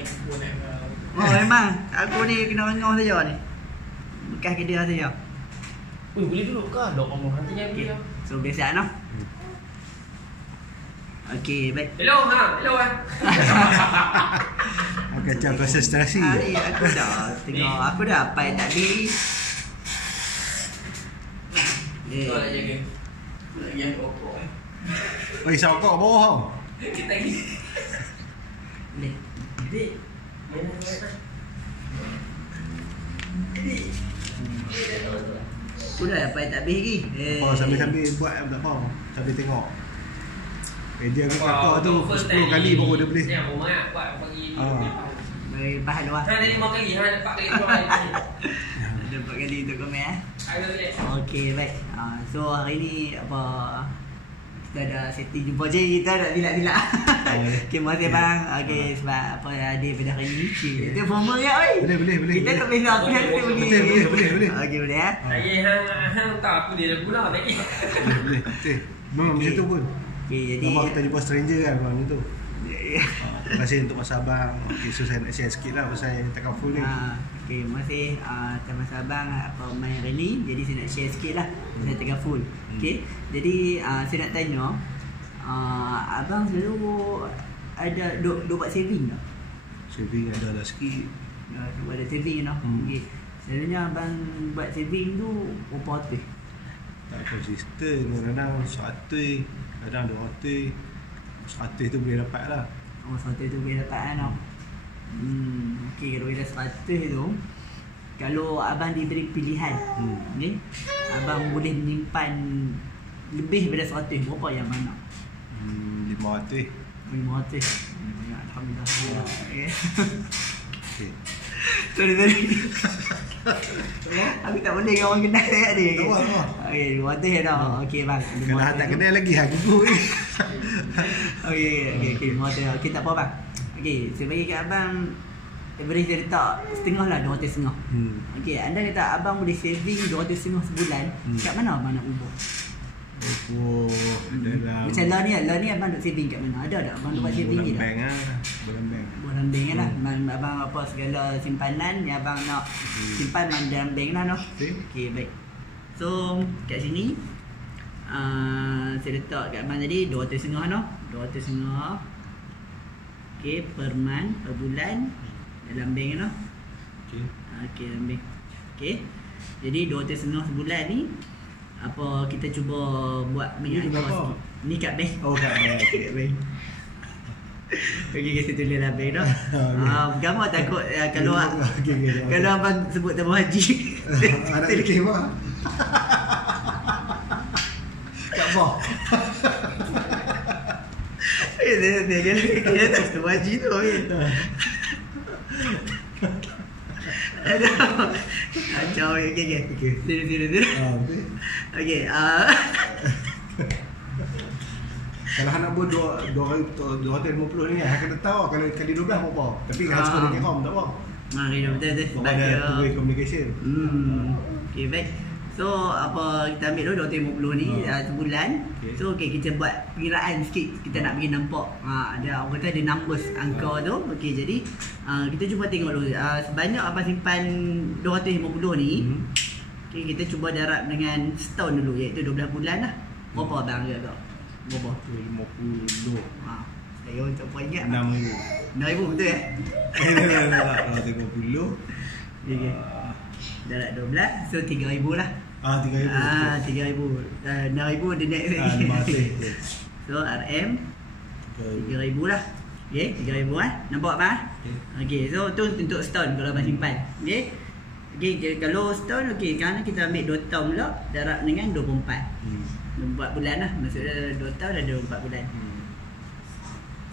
ni kumpul nak. Oh memang aku ni kena rengah saja ni. Bekas kedai saja. Boleh duduk ke? Dok ngomong nanti jangan Okey. dia. So biasa noh. Okey, baik. Hello hello Akan macam konsentrasi. Hari aku dah tengok, aku dah apa tak di. Kau nak jaga. Lagi yang rokok. Oi, sokok bawah. Kita lagi. Ni. Dik. Mana mana. Dik. Aku dah apa tak habis lagi. Oh, sambil-sambil buat tak apa. Sambil tengok. Kerja aku kakak tu 10 kali baru dia boleh. Yang rumah buat pagi. Bagi bahan luar. Hang ada 5 kali, hang 4 kali keluar. Ada 4 kali untuk komen eh. Ada boleh. Okey, baik. So hari ni apa kita ada setting jumpa je, kita nak dilak-dilak. Okey, masih bang. Okey, sebab apa ada pada hari ni. Itu formal ya oi. Boleh. Kita tak beza aku dah kena pergi. Boleh. Okey, boleh eh. Saya hang tak aku dia dah guna lagi. Boleh. Memang macam tu pun. Okey, jadi Nampak kita jumpa stranger kan malam tu. Terima kasih untuk masa abang. Okay, so saya nak share sikit lah pasal yang takkan full ni. Okey, masih teman abang apa main rally. Jadi saya nak share sikit lah. Saya tengah full. Okey. Jadi saya nak tanya abang selalu ada duk buat saving tak? Saving ada lah sikit. Sebab ada saving tau. Okey. Selalunya abang buat saving tu berapa tu? Tak konsisten. Kadang-kadang 100, kadang 200. 100 tu boleh dapat lah. Oh, 100 tu boleh dapat kan tau. Okey, kalau dah 100 tu, kalau abang diberi pilihan, ni, abang boleh menyimpan lebih daripada 100, berapa yang mana? 500. 500. Alhamdulillah. Okey. Okay. Sorry. Aku tak boleh dengan orang kenal saya ni. Tak apa. Okey, 500 tau. Okey bang. Kalau tak kenal lagi, aku ni. Okey, 500. Okey, tak apa bang. Okey, saya bagi kat abang average dia letak setengah lah, 200 setengah. Okey, anda kata abang boleh saving 200 setengah sebulan. Kat mana abang nak ubah? Dalam Macam lah ni abang duk saving kat mana? Ada tak abang duk buat saving ni tak? bank lah. Dalam bank. Dalam bank lah. Abang apa segala simpanan yang abang nak simpan dalam bank lah noh. Okey, baik. So, kat sini saya letak kat abang tadi 200 setengah noh. 200 setengah. Okey, per month, per bulan dalam bank noh. Okey, dalam bank. Okey. Jadi 200 setengah sebulan ni apa kita cuba buat Ni kenapa? Ni kat bank. Oh, kat bank. Kat bank. Okey, kita tulis lah bank dah. Gambar takut kalau kalau abang sebut nama haji. Anak fikir apa? Kat bawah. Dia tak sebut haji tu. Kacau. Okey. Sini. Okey. Okey. Kalau nak buat 250 ni, akan tahu kalau kali 12 berapa. Tapi harus kena kira tak apa. Mari betul. Sebab ada two-way communication. Okey, baik. So apa kita ambil dulu 250 ni sebulan. So okey, kita buat perkiraan sikit. Kita nak bagi nampak ada orang kata ada numbers angka tu. Okey, jadi kita cuba tengok dulu sebanyak abang simpan 250 ni. Okey, kita cuba darab dengan setahun dulu, iaitu 12 bulan lah. Berapa abang agak? Berapa? 50. Saya untuk ingat 6,000. 6,000 betul ya? Kalau 30. Okey. Darab 12, so 3,000 lah. 3,000. 3,000. 6,000 dia naik lagi. So RM 3,000 lah. Okey, 3,000 nampak bang? Okey, so tu untuk setahun kalau abang simpan. Okey. Okey, kalau setahun okey, kerana kita ambil 2 tahun pula darab dengan 24. 24 bulan lah. Maksudnya 2 tahun ada 24 bulan.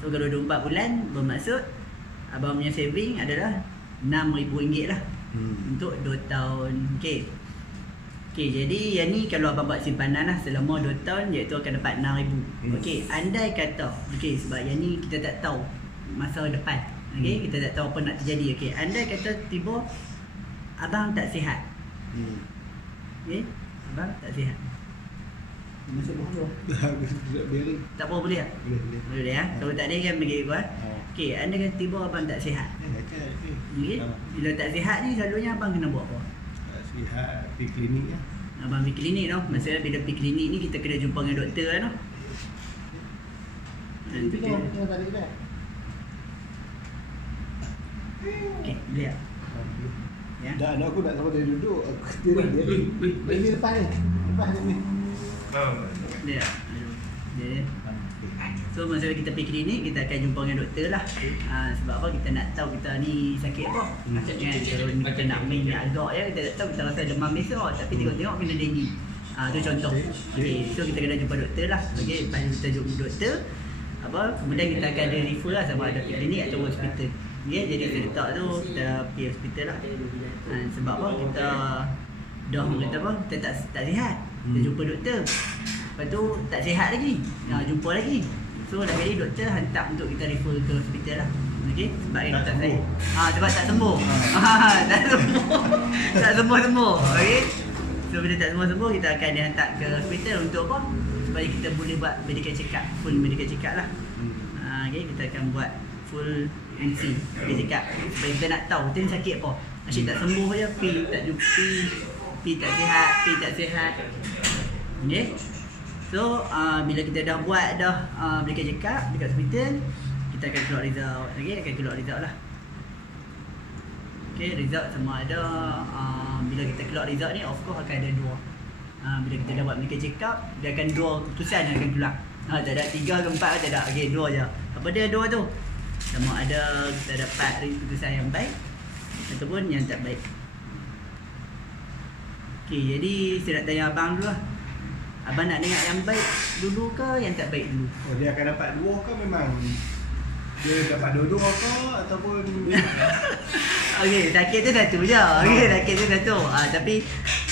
So kalau 24 bulan bermaksud abang punya saving adalah RM6,000 lah. Untuk 2 tahun. Okey. Okey, jadi yang ni kalau abang buat simpanan lah selama 2 tahun, iaitu akan dapat RM6,000. Okey, andai kata, okey, sebab yang ni kita tak tahu masa depan. Okey, kita tak tahu apa nak terjadi. Okey, andai kata tiba abang tak sihat. Okey, abang tak sihat. Masuk bawah. Beri. Tak apa boleh tak? Boleh. Boleh ya. Kalau tak ada kan bagi aku Okey, anda kan tiba abang tak sihat. Okey. Bila tak sihat ni selalunya abang kena buat apa? Tak sihat pergi klinik lah. Abang pergi klinik tau. Maksudnya bila pergi klinik ni kita kena jumpa dengan doktor kan tau. Okey, boleh tak? Ya. Dah anak aku nak sama dia duduk. Dia lepas ni. Lepas ni. Boleh tak? Boleh. So masa kita pergi klinik kita akan jumpa dengan doktor lah. Sebab apa kita nak tahu kita ni sakit apa. Kan kalau kita nak main agak ya kita tak tahu kita rasa demam besok tapi tengok-tengok kena dengue. Tu contoh. Okey, so kita kena jumpa doktor lah. Okey, lepas kita jumpa doktor kemudian kita akan ada refer lah sama ada pergi klinik atau hospital. Okay, jadi kita letak tu kita pergi hospital lah. Sebab apa kita dah kata apa kita tak sihat. Kita jumpa doktor. Lepas tu tak sihat lagi. Jumpa lagi. So dah kali doktor hantar untuk kita refer ke hospital lah. Okey, sebab yang tak saya. Sebab tak sembuh. Tak sembuh. Tak sembuh. Okey. So bila tak sembuh kita akan dihantar ke hospital untuk apa? Supaya kita boleh buat medical check up, full medical check up lah. Okey, kita akan buat full MC medical check up supaya kita nak tahu kita ni sakit apa. Asyik tak sembuh je, pi tak sihat. Okey. So bila kita dah buat medical check up dekat hospital, kita akan keluar result. Akan keluar result lah. Okay, result sama ada bila kita keluar result ni of course akan ada dua. Bila kita dah buat medical check up, dia akan dua keputusan yang akan keluar. Tak ada 3 ke 4 tak ada. Okey, 2 je. Apa dia 2 tu? Sama ada kita dapat keputusan yang baik ataupun yang tak baik. Okey, jadi saya nak tanya abang dulu lah. Abang nak dengar yang baik dulu ke yang tak baik dulu? Oh, dia akan dapat 2 ke memang dia dapat 2 ke ataupun Okey, sakit tu satu je. Okey, sakit tu satu. Tapi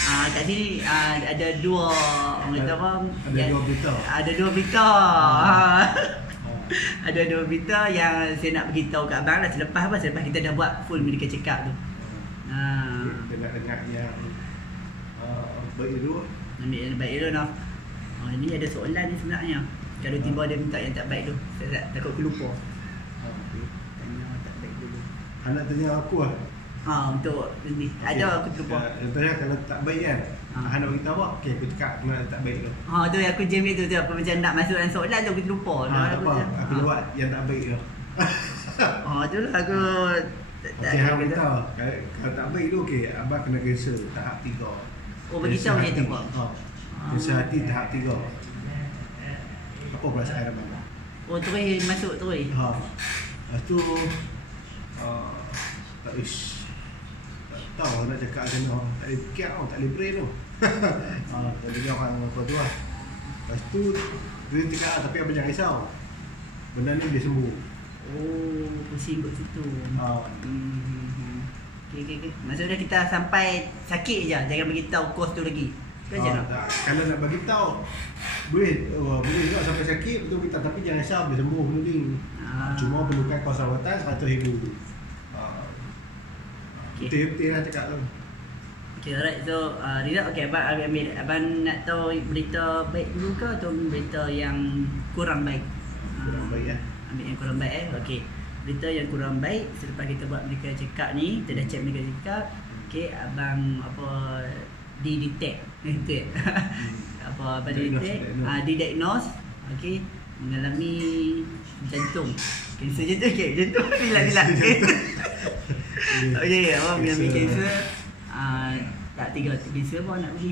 kat sini ada 2 orang kata apa? Ada 2 berita. Ada 2 berita. Ada 2 berita yang saya nak beritahu kat abang lah selepas kita dah buat full medical check up tu. Kita nak dengar yang baik dulu. Ambil yang baik dulu noh. Ini ada soalan ni sebenarnya. Kalau tiba dia minta yang tak baik tu, saya takut aku lupa. Tanya tak baik dulu. Anak tanya aku lah. Untuk ni. Ada aku terlupa. Contohnya kalau tak baik kan. Anak beritahu apa? Okey, aku cakap mana tak baik tu. Tu yang aku jam itu tu apa macam nak masuk dalam soalan tu aku terlupa. Aku jawab yang tak baik tu. Itulah aku okey, hang beritahu. Kalau tak baik tu okey, abang kena cancel tahap 3. Beritahu dia tu. Kisah hati tahap 3. Apa perasaan abang? Terus masuk terus. Lepas tu tak tahu nak cakap macam mana. Tak boleh fikir tau, tak boleh brain tu. Jadi orang apa tu lah. Lepas tu dia cakap tapi abang jangan risau. Benda ni dia sembuh. Pusing kat situ. Okey. Maksudnya kita sampai sakit je, jangan bagi tahu kos tu lagi. Kalau nak bagi tahu boleh juga sampai sakit betul kita tapi jangan risau dia sembuh nanti. Cuma perlukan kos rawatan 100,000. Betul-betul lah cakap tu. Okay, alright. So, Rizal, okay, abang nak tahu berita baik dulu ke atau berita yang kurang baik? Kurang baik lah. Ambil yang kurang baik Okay. Berita yang kurang baik, selepas kita buat medical check up ni, kita dah check medical check up. Okay, abang di-detect. Di-diagnose. Okay, mengalami jantung. Kanser jantung, jantung bila-bila. Okey, abang mengalami kanser. Tak 3 kanser apa nak pergi?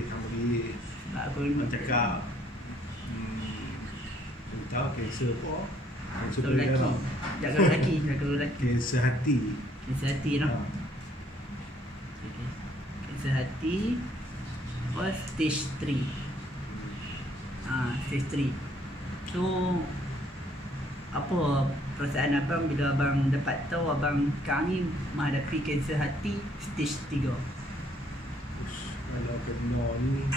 Nak pergi. Aku cakap tahu kanser apa? Kanser lelaki. Jaga lelaki. Kanser hati. Kanser hati noh. Kanser hati. Stage 3. Stage 3. So apa perasaan abang bila abang dapat tahu abang sekarang ni menghadapi kanser hati stage 3? Kalau kena ni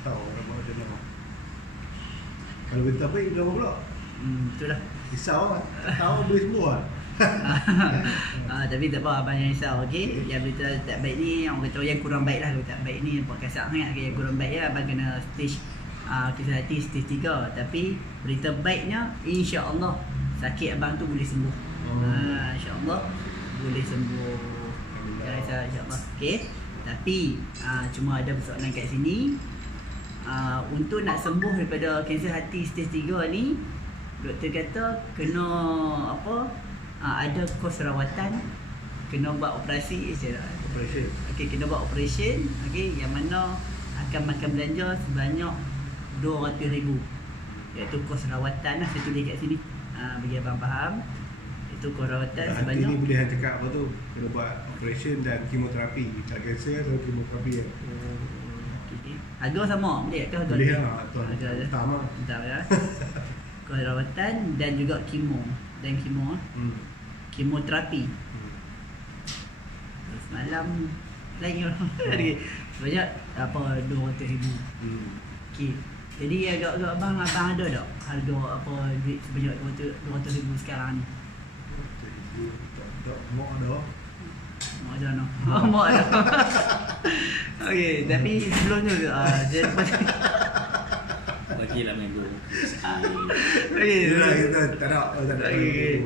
tahu apa kena. Kalau kita baik dah pula. Itulah. Risau lah. Tak tahu boleh sembuh lah. Tapi tak apa, abang jangan risau, okey. Yang berita tak baik ni, orang kata yang kurang baik lah. Kalau tak baik ni nampak kasar sangat. Yang kurang baik ya, abang kena stage kisah hati stage 3. Tapi berita baiknya, insya-Allah sakit abang tu boleh sembuh. InsyaAllah boleh sembuh. Jangan risau, insyaAllah. Okey. Tapi cuma ada persoalan kat sini. Untuk nak sembuh daripada kanser hati stage 3 ni, doktor kata kena ada kos rawatan, kena buat operasi Operation. okey, kena buat operation, okey, yang mana akan makan belanja sebanyak 200,000. Iaitu kos rawatan lah, saya tulis kat sini. Bagi abang faham, itu kos rawatan Hati sebanyak ni boleh cakap apa tu, kena buat operation dan kemoterapi. Tak kanser atau kemoterapi ya. okey. Harga sama, boleh ke harga? Boleh lah, tuan. Harga Utama. Entah ya. Kos rawatan dan juga kemo. Dan kemo, kemoterapi. Semalam lagi orang banyak 200,000. Okey. Jadi agak-agak abang ada tak harga duit sebanyak 200,000 sekarang ni? Tak mau ada. Mak ada no. Mak ada. Okey, tapi sebelum tu saya Bagilah member. okey. Kita tak ada. Okey.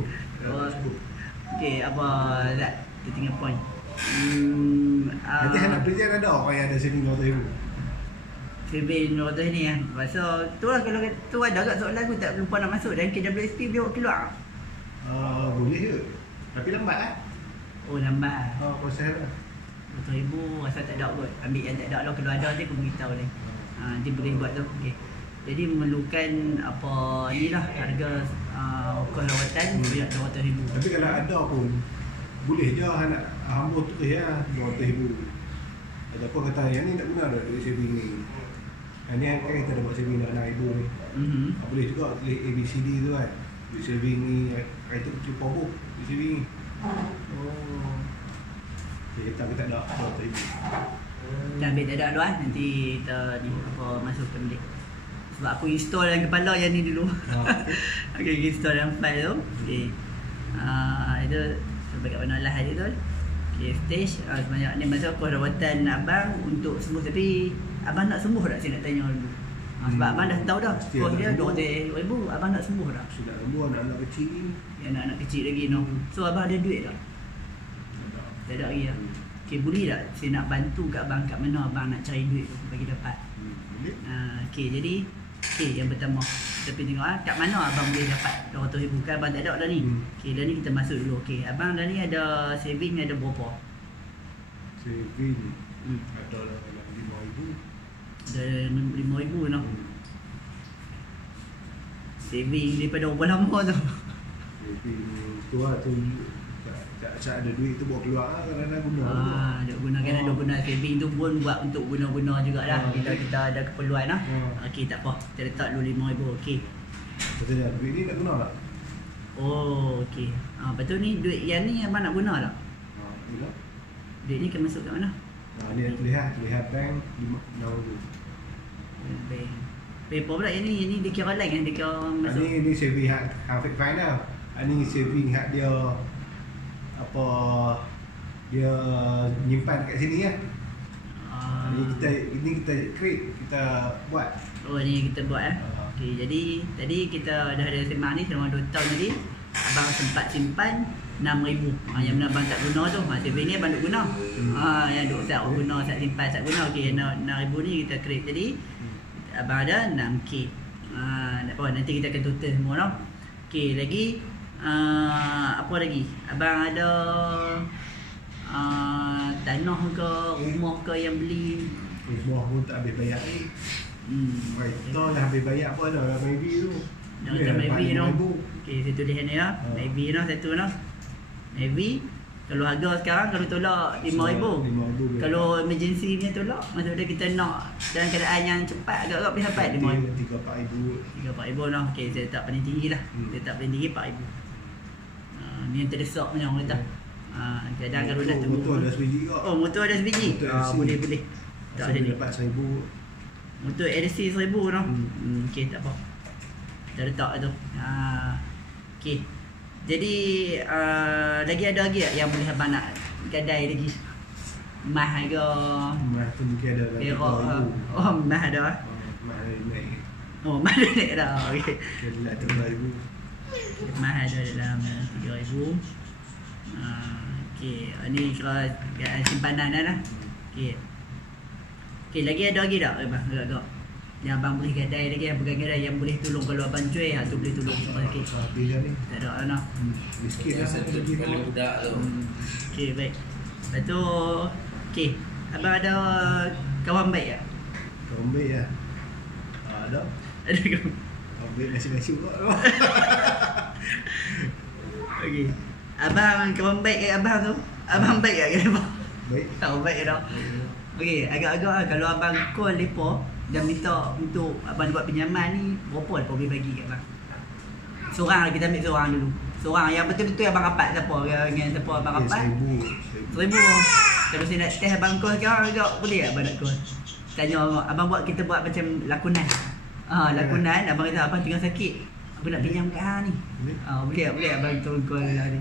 Okey, apa Zat? Kita tinggal point. Nanti nak present ada orang yang ada saving 200,000. Saving 200 ni Masa tu lah, kalau tu ada agak soalan aku tak lupa nak masuk. Dan KWSP dia keluar. Boleh je. Tapi lambat lah. Oh lambat. Proses lah. 200,000 rasa tak ada kot. Ambil yang tak ada lah. Kalau ada nanti aku beritahu ni. Nanti boleh buat tu. Okey. Jadi memerlukan ni lah, harga kos rawatan sebanyak 200,000. Tapi kalau ada pun boleh je nak hamba tu ya 200,000. Ataupun kata yang ni tak guna dah duit saving ni. Yang ni kan kita dah buat saving dah 6,000 ni. Boleh juga tulis ABCD tu kan. Duit saving ni kata kecil power duit saving ni. Okay, kita ada 200,000. Dah ambil tak ada dulu nanti kita ni masukkan balik. Sebab aku install dalam kepala yang ni dulu. Okey, install dalam file tu. Okey. Itu sampai kat mana lah tu. Okey, stage sebanyak ni masa kos rawatan abang untuk sembuh. Tapi abang nak sembuh tak? Saya nak tanya dulu. Sebab abang dah tahu dah kos dia 200,000. Abang nak sembuh tak? Sudah sembuh anak-anak kecil ni. Yang anak kecil lagi no. So abang ada duit tak? Tak ada lagi lah. Okay, boleh tak saya nak bantu kat abang kat mana abang nak cari duit tu bagi dapat? Boleh. Okay, jadi yang pertama kita pergi tengok kat mana abang boleh dapat 200,000 kan abang tak ada dah ni. Okay, dah ni kita masuk dulu. Okay, abang dah ni ada saving ada berapa? Saving ada dalam 5,000. Ada 5,000 no. Saving daripada berapa lama tu? Saving tu lah tu. Tak ada duit tu buat keluar lah kalau nak guna. Nak gunakan ada guna saving tu pun buat untuk guna-guna jugalah bila kita ada keperluan lah. Okey, tak apa. Kita letak dulu 5,000. Okey. Betul dah, duit ni nak guna tak? Oh, okey. Lepas tu ni duit yang ni abang nak guna tak? Guna. Duit ni akan masuk kat mana? Ni tulisan bank 5,000. Bank. Paper pula yang ni dia kira lain kan? Dia kira masuk. Ni saving hak fake fine lah. Ni saving hak dia apa dia nyimpan kat sini lah. Ini kita create, kita buat. Oh, ni kita buat Okey, jadi tadi kita dah ada sembang ni selama 2 tahun tadi. Abang sempat simpan 6,000. Yang mana abang tak guna tu. Saving ni abang duk guna. Yang duk sat guna, sat simpan, sat guna. Okey, 6,000 ni kita create tadi. Abang ada 6K. Nanti kita akan total semua tau. Okey, lagi apa lagi? Abang ada tanah ke, rumah ke yang beli? Rumah pun tak habis bayar ni. Kereta dah habis bayar apa dah maybe tu. Dah maybe tu. Okey, saya tulis ni lah. Maybe lah satu lah. Maybe kalau harga sekarang kalau tolak 5,000. Kalau emergency punya tolak, maksudnya kita nak dalam keadaan yang cepat agak-agak boleh sampai 5,000. 3-4,000 lah. Okey, saya letak paling tinggi lah. Saya letak paling tinggi 4,000. Ni yang terdesak punya orang kata. Kadang kalau dah tunggu. Motor ada sebiji kok. Oh, motor ada sebiji. Boleh. Tak ada ni. Dapat 1,000. Motor LC 1,000 tau. Okey, tak apa. Dah letak tu. Okey. Jadi lagi ada lagi tak yang boleh abang nak gadai lagi? Mah ke? Mah tu mungkin ada lagi. Oh, mah ada. Mah naik. Oh, mah ada naik dah. Okey. Kena 3,000. Mah ada dalam 3,000. Okey, ni kira simpanan dah. Okey. Okey, lagi ada lagi tak abang? Agak-agak. Yang abang boleh gadai lagi, yang bukan gadai yang boleh tolong kalau abang cuy, tu boleh tolong sikit. Habis dah ni. Tak ada lah. Sikit lah. Satu kali budak tu. Okey, baik. Lepas tu, okey. Abang ada kawan baik tak? Kawan baik lah. Ada. Ada kawan. Kawan baik nasi-nasi juga. Okey. Abang kawan baik kat abang tu. Abang baik tak kat abang? Baik. Kawan baik dah. Okey, agak-agak lah kalau abang call depa dan minta untuk abang buat pinjaman ni, berapa depa boleh bagi kat abang? Seorang lah, kita ambil seorang dulu. Seorang yang betul-betul abang rapat siapa dengan siapa abang rapat. 1,000. Kalau saya nak test abang call sekarang agak boleh tak abang nak call? Tanya abang buat, kita buat macam lakonan. Lakonan, abang kata abang tengah sakit. Aku nak pinjam kat hang ni. Boleh tak? Boleh tak abang turun call lah ni?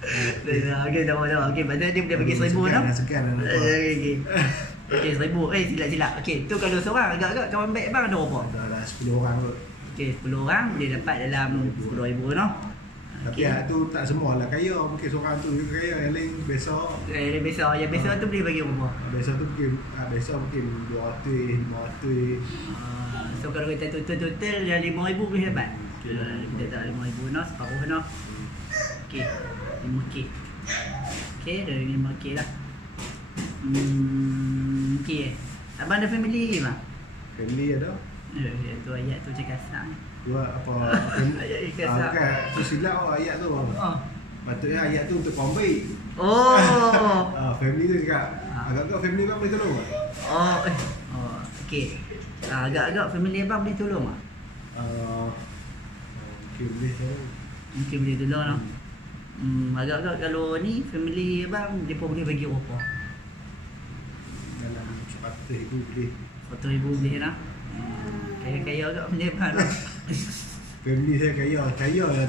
Okey, sama-sama. Okey, pasal dia boleh bagi 1,000 tau. Sekian lah. Okey, 1,000. Silap-silap. Okey, tu kalau seorang agak-agak kawan baik abang ada berapa? Dah 10 orang kot. Okey, 10 orang boleh dapat dalam 10,000 tau. Tapi tu tak semua lah kaya. Mungkin seorang tu juga kaya. Yang lain besar. Yang besar tu boleh bagi berapa? Besar tu mungkin 200, 500. So kalau kita total yang 5,000 boleh dapat. Kita tak 5,000 noh, separuh noh. Okey, 5k. Okey, dari 5k lah. Okey. Abang ada family lagi bang? Family ada. Tu ayat tu cakap kasar. Tu apa? Ayat kasar. Bukan, tu silap ayat tu. Patutnya ayat tu untuk kawan baik. Family tu cakap agak-agak family bang boleh tolong tak? Okey. Agak-agak family abang boleh tolong tak? Mungkin boleh tolong. Mungkin boleh tolong lah. Agak-agak kalau ni family abang depa boleh bagi berapa? Dalam 100,000 boleh. 100,000 boleh lah. Kaya-kaya agak family abang lah. Family saya kaya lah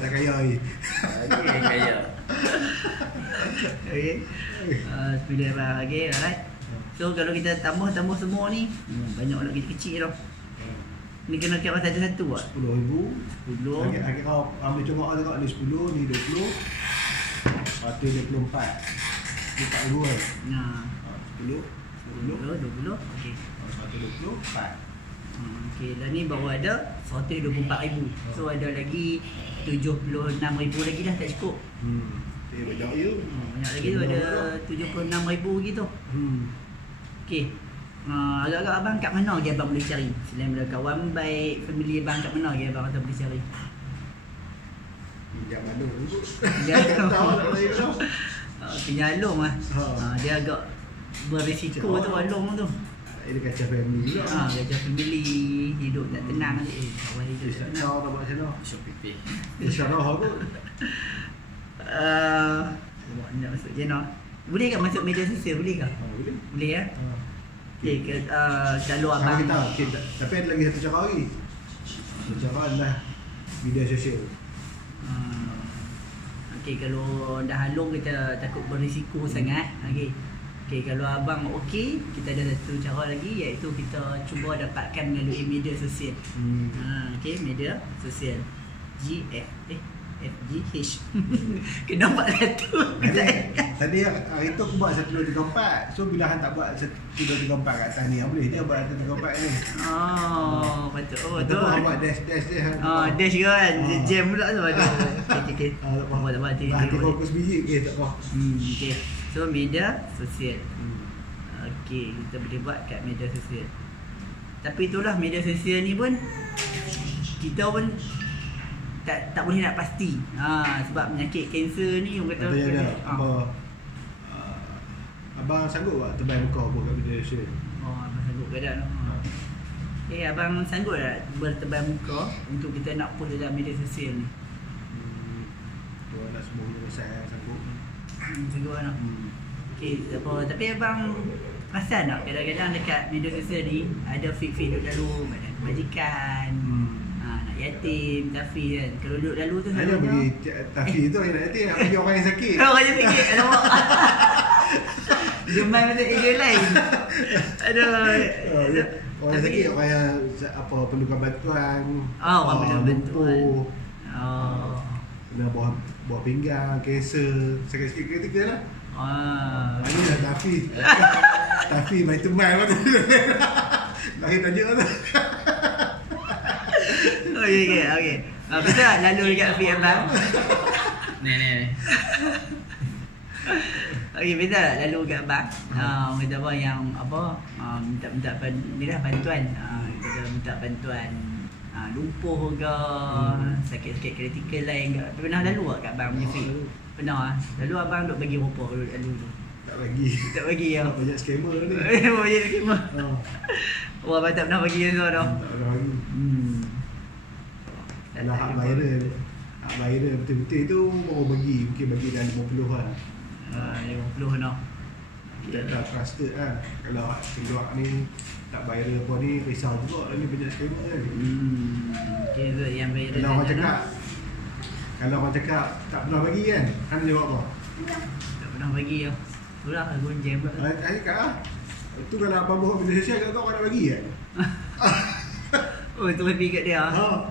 tak kaya ni. Kaya. Okey. Family abang okey, alright. So kalau kita tambah semua ni, banyak lagi kecil tau. Ni kena kira satu-satu tak? 10,000. 10. Akhir kau ambil congok tengok ni 10, ni 20. Lepas tu 24. 4,000 kan? 10, 20. Okey. 120, 4. Okey, dah ni baru ada 124,000. So ada lagi 76,000 lagi dah tak cukup. Banyak je. Banyak lagi tu ada 76,000 gitu. Okey. Agak-agak abang kat mana lagi abang boleh cari? Selain daripada kawan baik, family abang kat mana lagi abang kata boleh cari? Pinjam mana tu? Pinjam tahu tak boleh tahu. Pinjam alung lah. Dia agak berisiko tu alung tu. Ini kacau family juga. Kacau family, hidup tak tenang ni. Kawan hidup tak tenang. Tahu tak buat macam mana? Syok pipih. InsyaAllah kot. Nak masuk jenah. Boleh tak masuk media sosial? Boleh ke? Boleh. Boleh ya? Okay, kalau abang Tapi ada lagi satu cara lagi. Satu cara adalah media sosial. Okay, kalau dah halung kita takut berisiko sangat. Okay, kalau abang okey, kita ada satu cara lagi iaitu kita cuba dapatkan melalui media sosial. Okay, media sosial. FGH. Kena buat satu. Tadi hari tu aku buat 1,2,3,4. So bila Han tak buat 1,2,3,4 kat atas ni, boleh dia buat 1,2,3,4 ni. Patut. Betul Han buat dash dia. Dash kan. Jam pula tu. Okey. Tak apa. Hati fokus biji tak apa. Okey. So media sosial. Okey, kita boleh buat kat media sosial. Tapi itulah media sosial ni pun kita pun tak boleh nak pasti. Sebab penyakit kanser ni orang kata abang sanggup tak terbaik muka buat kat media sosial? Abang sanggup keadaan tu. Abang sanggup tak bertebar muka untuk kita nak post dalam media sosial ni? Tu nak semua saya sanggup. Sanggup kan? Okey, tapi abang perasan tak kadang-kadang dekat media sosial ni ada fake-fake duk lalu badan kebajikan. Nak yatim, tafi kan. Kalau duduk lalu tu Hanya bagi tafi tu yang nak yatim, nak bagi orang yang sakit. Orang yang fikir, alamak. Gemai macam area lain. Aduh. Orang yang sakit, orang yang apa perlukan bantuan. Orang perlu bantuan. Lumpuh, kena buah pinggang, kanser, sakit-sakit kritikal lah. Ini dah tafi. Tafi main teman pun tu. Lagi tajuk tu. Okey. Betul tak lalu dekat Fi abang? Ni. Okey, betul tak lalu dekat abang? Orang kata apa yang apa? Minta ni dah bantuan. Kita minta bantuan lumpuh ke, sakit-sakit kritikal lain ke. Pernah lalu tak kat abang punya Fi? Pernah. Lalu abang duk bagi berapa kalau lalu tu? Tak bagi ya. Banyak scammer ni. Banyak scammer. Wah, abang tak pernah bagi yang tu dah. Tak pernah bagi. Kalau hak viral betul-betul tu baru bagi. Mungkin bagi dah 50 lah. 50 dah. Kita dah trusted lah. Kalau hak keluar ni tak viral apa ni, risau juga ni banyak scammer kan. Okay, tu yang viral. Kalau orang cakap tak pernah bagi kan, Hana jawab apa? Tak pernah bagi ya. Itulah aku jam. Saya cakap lah. Itu kalau abang buat media sosial kat kau nak bagi kan? Oh, tu lebih kat dia. Oh.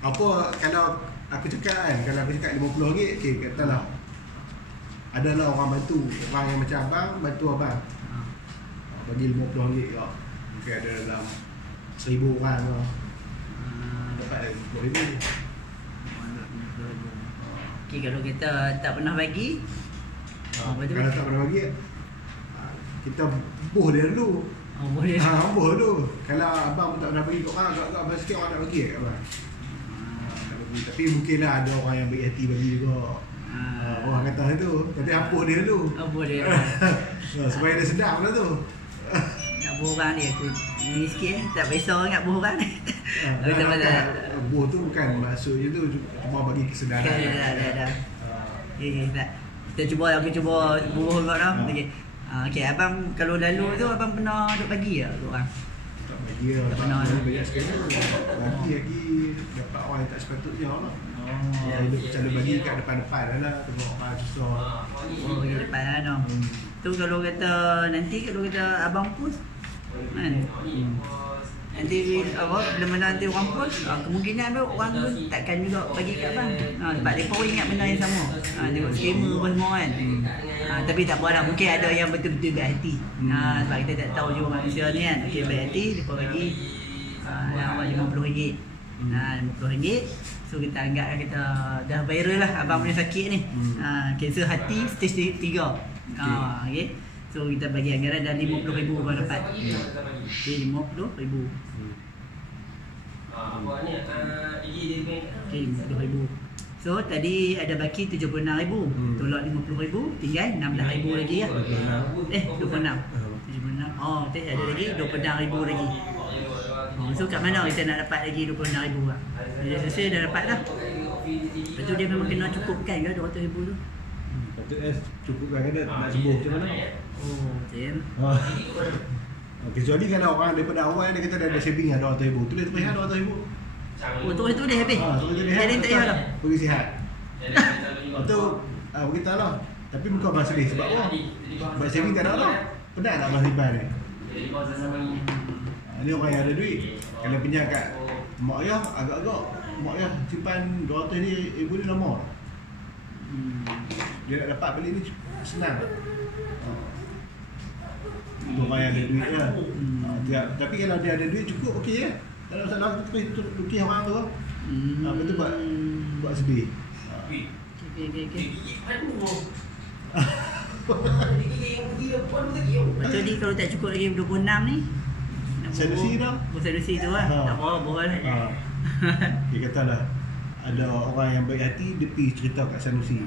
Apa kalau aku cakap kan, kalau aku cakap RM50, okey, katalah. Adalah orang bantu, orang yang macam abang bantu abang. Bagi RM50 kau. Mungkin ada dalam 1000 orang kau. Dapat RM10,000. Okay, kalau kita tak pernah bagi, kalau tak pernah bagi, kita buh dia dulu. Boleh. Buh dulu. Kalau abang pun tak pernah bagi kat orang, agak-agak abang sikit orang nak bagi kat abang. Tak bagi. Tapi mungkinlah ada orang yang baik hati bagi juga. Orang kata itu. Tapi ampuh dia dulu. Ampuh dia. Supaya dia sedap lah tu. Nak buh orang ni aku ni sikit tak risau sangat buh orang ni. Buh tu bukan maksudnya tu cuma bagi kesedaran. Dah. Okay, tak. Kita cuba buh kat dah. Okey, abang kalau lalu tu abang pernah duk bagi tak kat orang? Tak bagi lah. Tak pernah banyak sekali. Lagi dapat orang yang tak sepatutnya lah. Dia selalu bagi kat depan-depan lah. Tengok orang susah. Bagi depan lah no. Tu kalau kata nanti kalau kata abang post kan. Nanti apa bila mana nanti orang post, kemungkinan tu orang pun takkan juga bagi kat abang. Sebab depa pun ingat benda yang sama. Tengok scammer apa semua kan. Tapi tak apa lah, mungkin ada yang betul-betul baik hati. Sebab kita tak tahu juga manusia ni kan. Okey, baik hati depa bagi awal RM50. RM50. So kita anggap kita dah viral lah abang punya sakit ni. Kanser hati stage 3. Okey. So kita bagi anggaran dah RM50,000 abang dapat. Okey, RM50,000. Okey, RM50,000. So tadi ada baki RM76,000. Tolak RM50,000, tinggal RM16,000 lagi ya. 26. 76. Oh, tadi ada lagi RM26,000 lagi. So kat mana kita nak dapat lagi RM26,000 lah? Media sosial dah dapat dah. Lepas tu dia memang kena cukupkan ke RM200,000 tu? Patut cukupkan ke dia nak sembuh macam mana? Oh, betul. Kecuali kalau orang daripada awal dia kata dia ada saving RM200,000. Tulis payah RM200,000. Oh, tu dia habis. Dia tak payah dah. Pergi sihat. Itu beritahu lah. Tapi bukan abang sedih sebab apa? Sebab saving tak ada lah. Penat tak abang simpan ni? Ni orang yang ada duit. Kalau pinjam kat mak ayah, agak-agak mak ayah simpan RM200,000 ni lama. Dia nak dapat beli ni senang. Itu orang yang ada duit lah. Tapi kalau dia ada duit cukup, okey ya. Tak ada masalah, kita lukis orang tu lah. Lepas tu buat sedih. Okey. Lepas tu ni kalau tak cukup lagi 26 ni, Sanusi dah. Sanusi tu lah. Tak apa, boleh. Dia katalah ada orang yang baik hati, dia pergi cerita kat Sanusi.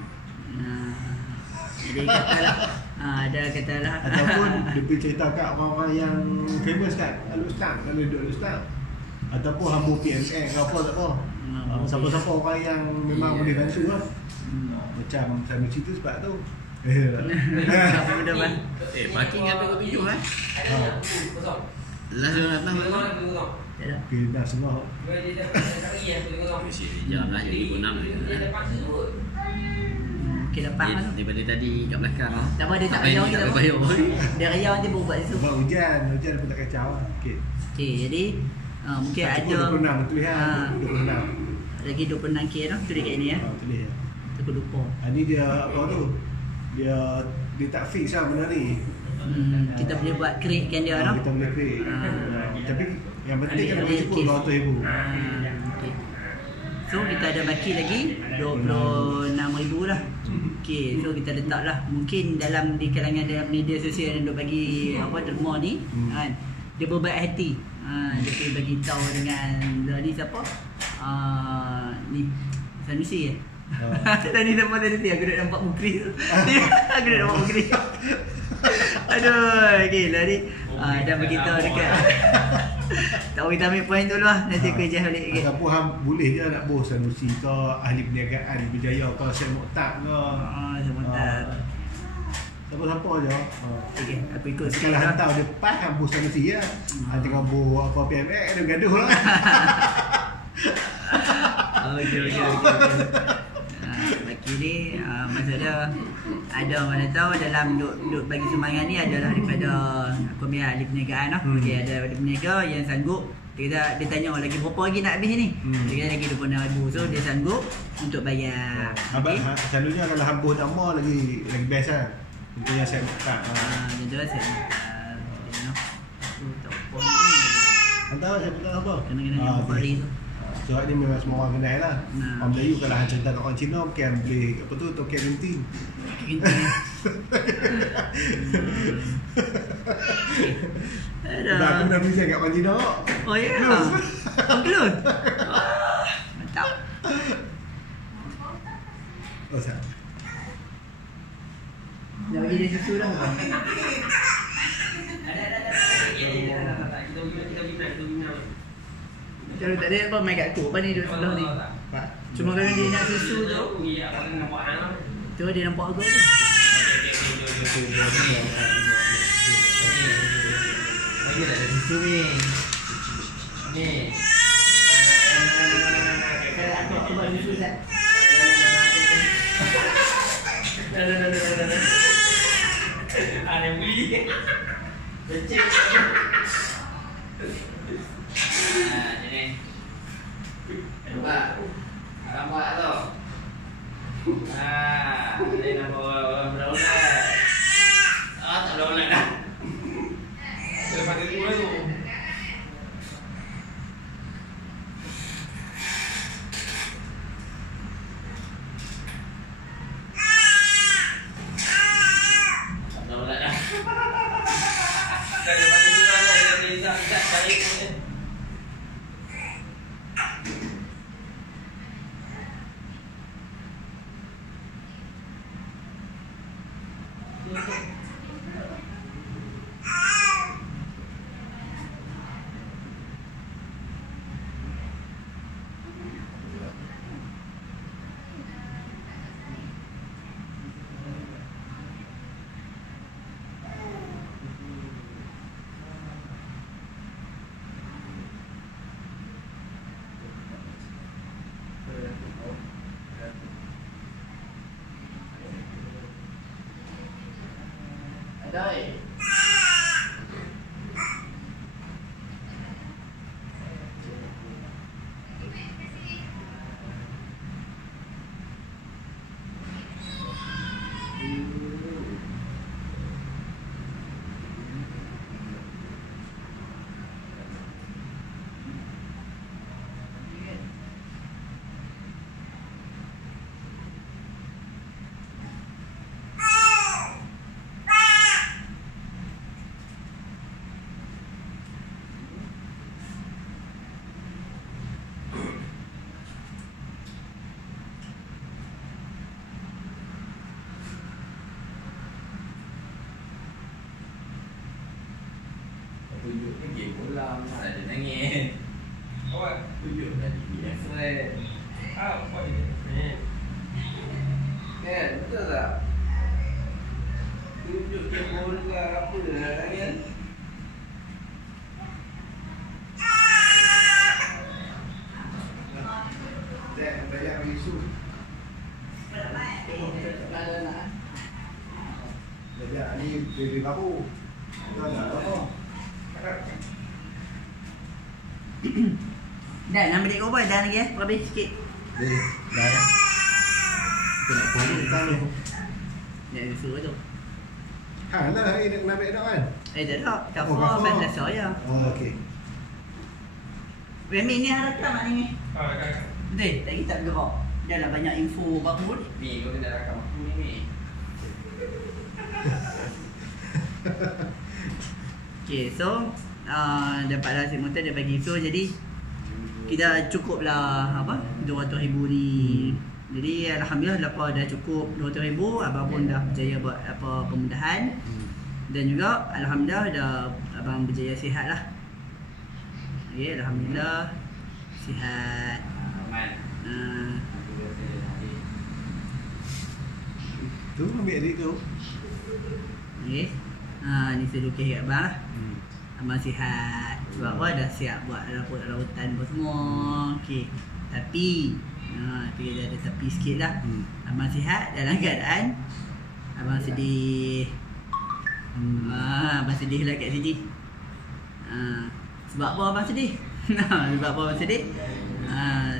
Jadi katalah ada katalah ataupun dia pergi cerita kat orang-orang yang famous kat Al-Ustaz, kalau duduk Al-Ustaz, ataupun hamba PMN ke apa tak apa. Siapa-siapa orang yang memang boleh bantu lah. Macam Sanusi tu sebab tu. Apa benda bang? Parking apa kau pinjam Last dia datang Tak ada. Pindah semua. Jam lah jadi 26 lah. Okey dapat kan tu. Daripada tadi kat belakang lah. Tak apa dia tak kacau kita. Tak payah. Dia riau nanti buat situ. Sebab hujan pun tak kacau. Okey. Okey jadi mungkin ada 26 tulis lah. 26. lagi 26k tu tulis kat ni ya. Tulis ya. Aku lupa. Ni dia apa tu? Dia tak fix lah benda ni. Kita boleh buat create kan dia tu. Kita boleh create. Tapi yang penting kan boleh cukup 200,000. Okay. So kita ada baki lagi 26,000 lah. Okey, so kita letak lah. Mungkin di kalangan dalam media sosial yang duk bagi apa derma ni kan. Dia berbaik hati. Dia pergi bagi tahu dengan ni siapa? Ni Sanusi tadi siapa tadi aku nak nampak Mukri tu. Aku nak nampak Mukri. Aduh, okey lah ni. Dah bagi tahu dekat. Tak boleh ambil poin dulu lah. Nanti aku ejah balik okey. Ataupun hang boleh je nak bos Sanusi ke ahli perniagaan Berjaya ke Syed Mokhtar ke. Syed Mokhtar. Siapa-siapa je. Okey, aku ikut Kalau hantar dia pas hang bos Sanusi ya. Hang tengok bos apa PMX dia gaduh lah. Okey. Baki ni masalah ada mana tahu dalam duk bagi sumbangan ni adalah daripada aku ambil ahli perniagaan lah. Okey, ada ahli perniaga yang sanggup. Dia tanya lagi berapa lagi nak habis ni. Dia kata lagi 26,000. So dia sanggup untuk bayar. Selalunya kalau hang bos nama lagi best lah. Contohnya saya buka. Contohnya saya buka. Hantar saya buka apa? Kena yang hari tu. Sebab ni memang semua orang kenal lah. Orang Melayu kalau hang cerita kat orang Cina bukan boleh apa tu token genting. Dah aku dah present kat orang Cina. Oh ya. Close. Mantap. Oh sah. Dah bagi dia susu dah. Kalau tak ada apa main kat aku. Apa ni duduk sebelah ni? Cuma kalau dia nak susu tu, tu dia nampak aku tu. Lagi tak ada susu ni. Ni. Aku buat susu tak? Ada yang beli. Kecil. Ini. Nampak? Nampak tu? Ini nampak berdaulat. Tak berdaulat dah. Dia pakai gula tu. Tak berdaulat dah. Dia pakai gula dah. Dia tak balik pun. Đây. Tunjuk ni game bola, tak ada nangis. Awak tunjuk tadi dia friend. Apa dia? Kan, betul tak? Tunjuk game bola apa dah kan? Banyak bagi isu. Banyak ni baby baru. Itu ada apa? Dah nak balik kau dah lagi habis sikit. Dah. Kita nak pun tentang ni. Ya suruh tu. Ha, dah hari nak balik dah kan? Tak tak. Kau kafar. fast lah saya. Oh, okey. Remy ni ada rekam ni. Dah. Betul, tak kita gerak. Dah lah banyak info baru ni. Ni kau kena rakam aku ni. Okay, so dapatlah si motor dia bagi. So jadi kita cukup lah apa 200,000 ni. Jadi alhamdulillah lepas dah cukup 200,000, abang pun dah berjaya buat apa pemudahan. Dan juga alhamdulillah dah abang berjaya sihat lah. Okay, alhamdulillah sihat. Aman. Aku rasa nanti. Tu ambil adik tu. Okay. Ni saya lukis kat abang lah. Abang sihat. Sebab apa dah siap buat rawatan apa semua. Okay. Tapi dia ada tapi sikit lah. Abang sihat dalam keadaan abang sedih. Abang sedih lah kat sini. Sebab apa abang sedih? Sebab apa abang sedih?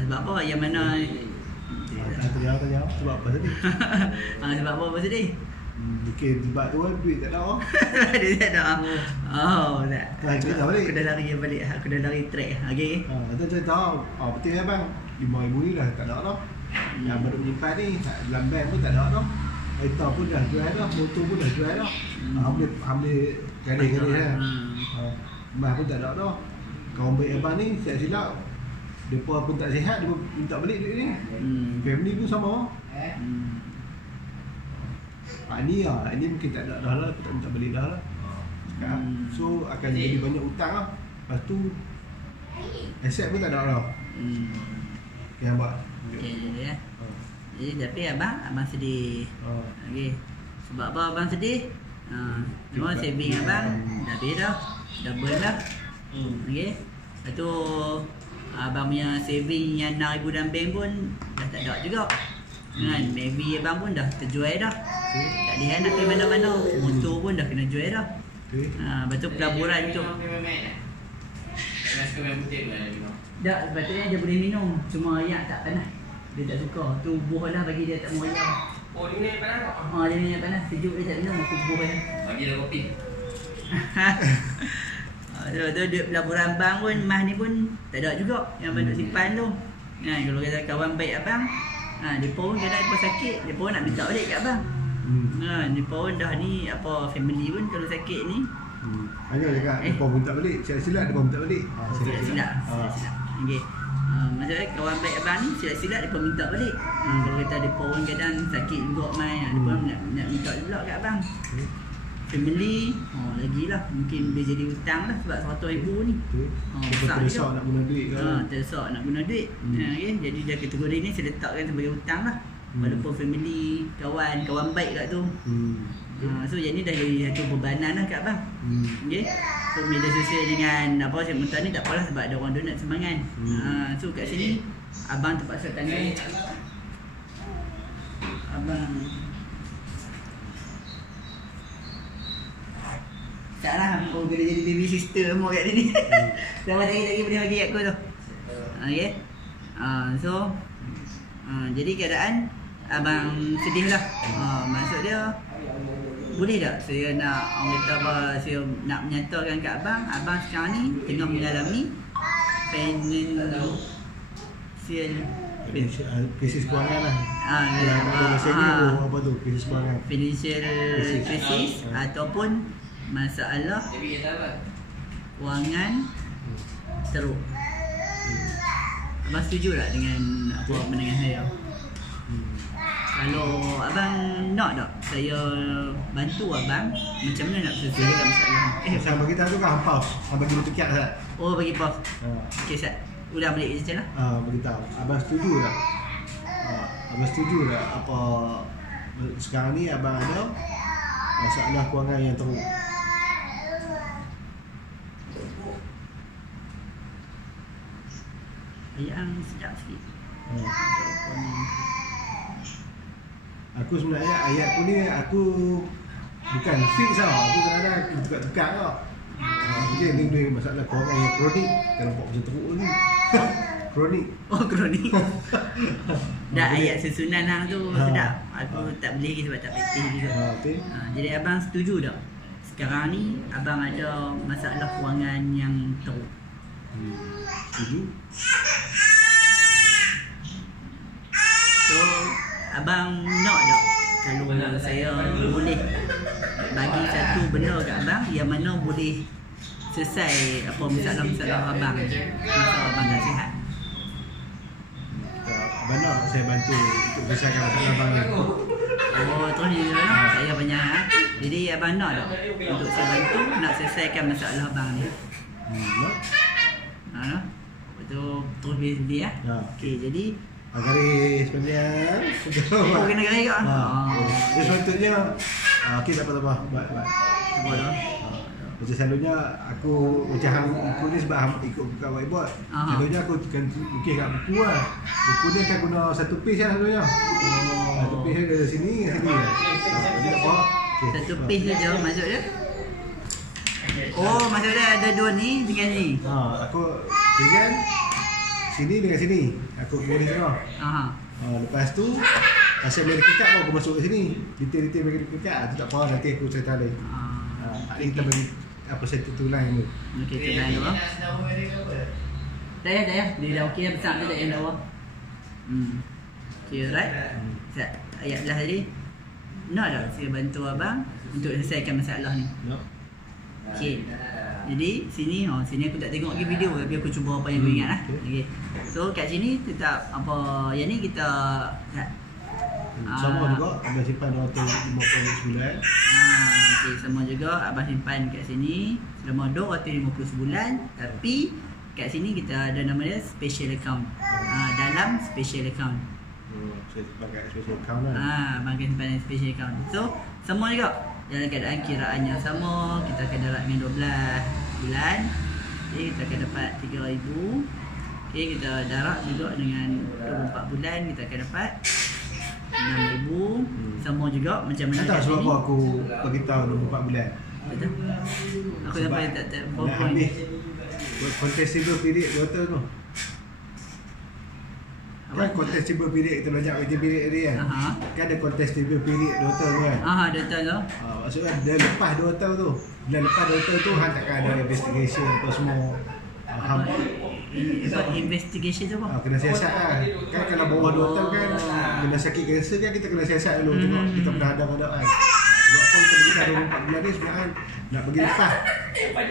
Sebab apa yang mana Tanya sebab apa tadi? sebab apa abang sedih? Mungkin sebab tu kan duit tak ada. Dia tak ada. Oh, tak. Kita balik. Aku dah lari balik. Aku dah lari track. Okey. Kita tahu. Betul ya bang. 5,000 ni dah tak ada dah. Yang baru menyimpan ni dalam bank pun tak ada dah. Kereta pun dah jual dah, motor pun dah jual dah. Ambil gading-gading dah. Mas pun tak ada dah. Kawan baik abang ni silap-silap. Depa pun tak sihat, dia pun minta balik duit ni. Family pun sama. Ini mungkin tak ada dah lah, tak minta balik dah lah. So akan jadi banyak hutang lah. Lepas tu aset pun tak ada dah. Yang buat. Ya. Jadi tapi abang sedih. Okey. Sebab apa abang sedih? Cuma saving abang dah habis dah. Double dah. Okey. Lepas tu abang punya saving yang 6,000 dalam bank pun dah tak ada juga. Kan, maybe abang pun dah terjual dah. Tak ada nak pergi mana-mana. Motor pun dah kena jual dah. Lepas tu pelaburan tu. Tak, sepatutnya dia boleh minum. Cuma ayah tak panas. Dia tak suka. Tu buah lah bagi dia tak mau ayah. Oh, ni minyak panas tak? Dia minyak panas. Sejuk dia tak minum. Aku buah dia. Bagi dia kopi. Tu duit pelaburan bang pun, mas ni pun tak ada juga. Yang banduk simpan tu. Kalau kata kawan baik abang, dia pun kadang dia sakit, dia pun nak minta balik kat abang. Dia pun dah ni apa family pun kalau sakit ni. Hanya cakap depa minta balik, silap-silap depa minta balik. Silap. Okey. Maksudnya kawan baik abang ni silap-silap depa minta balik. Kalau kata depa pun kadang sakit juga mai, depa nak minta pula kat abang. Family, lagilah mungkin dia jadi hutang lah sebab 100,000 ni. Terdesak nak guna duit kan. Terdesak nak guna duit. Okay? Jadi dia kategori ni saya letakkan sebagai hutang lah. Walaupun family, kawan baik kat tu. So yang ni dah jadi satu bebanan lah kat abang. Okay? So media sosial dengan apa saya muntah ni tak apalah sebab ada orang donat sumbangan. So kat sini abang terpaksa tanggung. Abang taklah aku kena jadi baby sister semua kat sini. Sama lagi boleh bagi aku tu. Okey. So jadi keadaan abang sedih lah. Maksud dia boleh tak saya nak orang kata apa, saya nak menyatakan kat abang sekarang ni tengah mengalami financial krisis kewangan lah. Apa tu krisis kewangan? Financial krisis ataupun masalah kewangan teruk. Abang setuju tak dengan apa pandangan saya? Kalau abang nak tak saya bantu abang macam mana nak selesaikan masalah? Saya bagi tahu tu kan hampau. Abang bagi tekiat tak? Oh bagi pause. Okey Sat. Ulang balik je lah. Bagi tahu. Abang setuju tak? Abang setuju tak apa sekarang ni abang ada masalah kewangan yang teruk? Yang sedap sikit. Aku sebenarnya ayat aku ni aku bukan fix tau. Aku kadang-kadang aku tukar-tukar tau. Jadi ni masalah korang yang kronik. Kan nampak macam teruk ni. Kronik. Oh, kronik. Dah ayat susunan hang tu sedap. Aku tak boleh lagi sebab tak praktis juga. Okey. Jadi abang setuju tak? Sekarang ni abang ada masalah kewangan yang teruk. Setuju. So, abang nak tak kalau saya boleh bagi satu benda kat abang yang mana boleh selesai apa masalah-masalah abang masa abang tak sihat? Abang nak saya bantu untuk selesaikan masalah abang ni. Oh, terus ni saya banyak ha? Jadi abang nak tak untuk saya bantu nak selesaikan masalah abang ni? Nak? Nak? Betul, terus beli ya? Ya. Okey, jadi garis panjang. oh, kena garis kan? Jadi sepatutnya kita tak apa-apa. Cuba dah. Macam selalunya aku macam hang ikut ni sebab hang ikut kat whiteboard. Selalunya aku akan lukis kat buku lah. Buku ni akan guna satu page lah selalunya. Satu page dari sini ke sini. Jadi apa? Satu page saja maksud dia? Oh, maksud dia ada dua ni dengan ni. Aku dengan sini dengan sini. Aku boleh tengok. Lepas tu pasal medical card aku masuk ke sini. Detail-detail medical card tu tak apa nanti aku cerita lagi. Hari kita bagi apa satu tu line tu. Okey, tu line tu. Dah ya. Dia dah okey dah besar tu tak yang bawah. Okay, right. Ayat belah tadi. Nak tak saya bantu abang untuk selesaikan masalah ni? Nak. Okey. Jadi sini aku tak tengok lagi video tapi aku cuba apa yang aku ingat lah. Okey. So kat sini tetap apa yang ni kita sama juga abang simpan 250 bulan. Okey, sama juga abang simpan kat sini selama 250 sebulan tapi kat sini kita ada nama dia special account. Dalam special account. Saya pakai special account lah. Abang akan simpan special account. So sama juga dalam keadaan kiraannya sama, kita akan darat dengan 12 bulan. Okey, kita akan dapat 3,000. Okey, kita darat juga dengan 24 bulan, kita akan dapat 6,000. Sama juga macam mana tak kat sebab sini. apa aku bagi tahu 24 bulan. Betul. Aku sampai tak nak habis contestable period 2 tahun tu. Kan contestable period kita belajar waiting period tadi kan. Kan ada contestable period 2 tahun tu kan. 2 tahun tu. Maksudnya dah lepas 2 tahun tu. Dah lepas 2 tahun tu hang takkan ada investigation apa semua. Investigation tu apa? Kena siasat lah. Kan kalau bawah 2 tahun kan kena sakit kanser kan kita kena siasat dulu tengok kita pernah ada keadaan. Sebab apa kita bagi dah 24 bulan ni sebenarnya nak pergi lepas.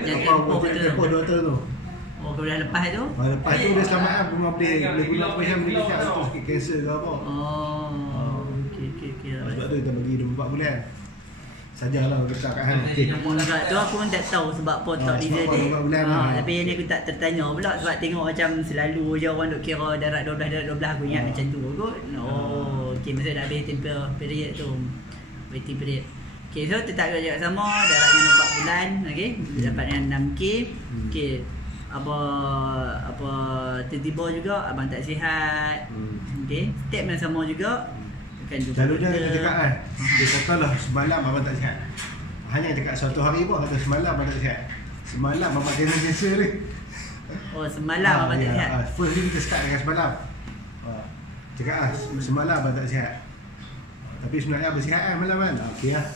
Tempoh 2 tahun tu. Oh, kalau dah lepas tu? Lepas tu dia selamat lah. Bunga boleh guna apa yang boleh cakap untuk sakit kanser ke apa. Okey. Sebab tu kita bagi 24 bulan. Sajalah kita kat hang. Okey. Sebab tu aku pun tak tahu sebab apa tak dia ni. Tapi yang ni aku tak tertanya pula sebab tengok macam selalu je orang duk kira darat 12 aku ingat macam tu kot. Okey, masa dah habis tempoh period tu. Waiting period. Okey, so tetap juga sama daratnya 24 bulan, okey. Dapat dengan 6k. Okey. Apa tiba-tiba juga abang tak sihat. Okey, step yang sama juga. Selalunya kita cakap kan, dia katalah semalam abang tak sihat. Hanya cakap satu hari pun kata semalam abang tak sihat. Semalam abang kena kanser ni. Oh, semalam abang tak sihat. First ni kita start dengan semalam. Cakap semalam abang tak sihat. Tapi sebenarnya abang sihat kan malam kan. Okey lah.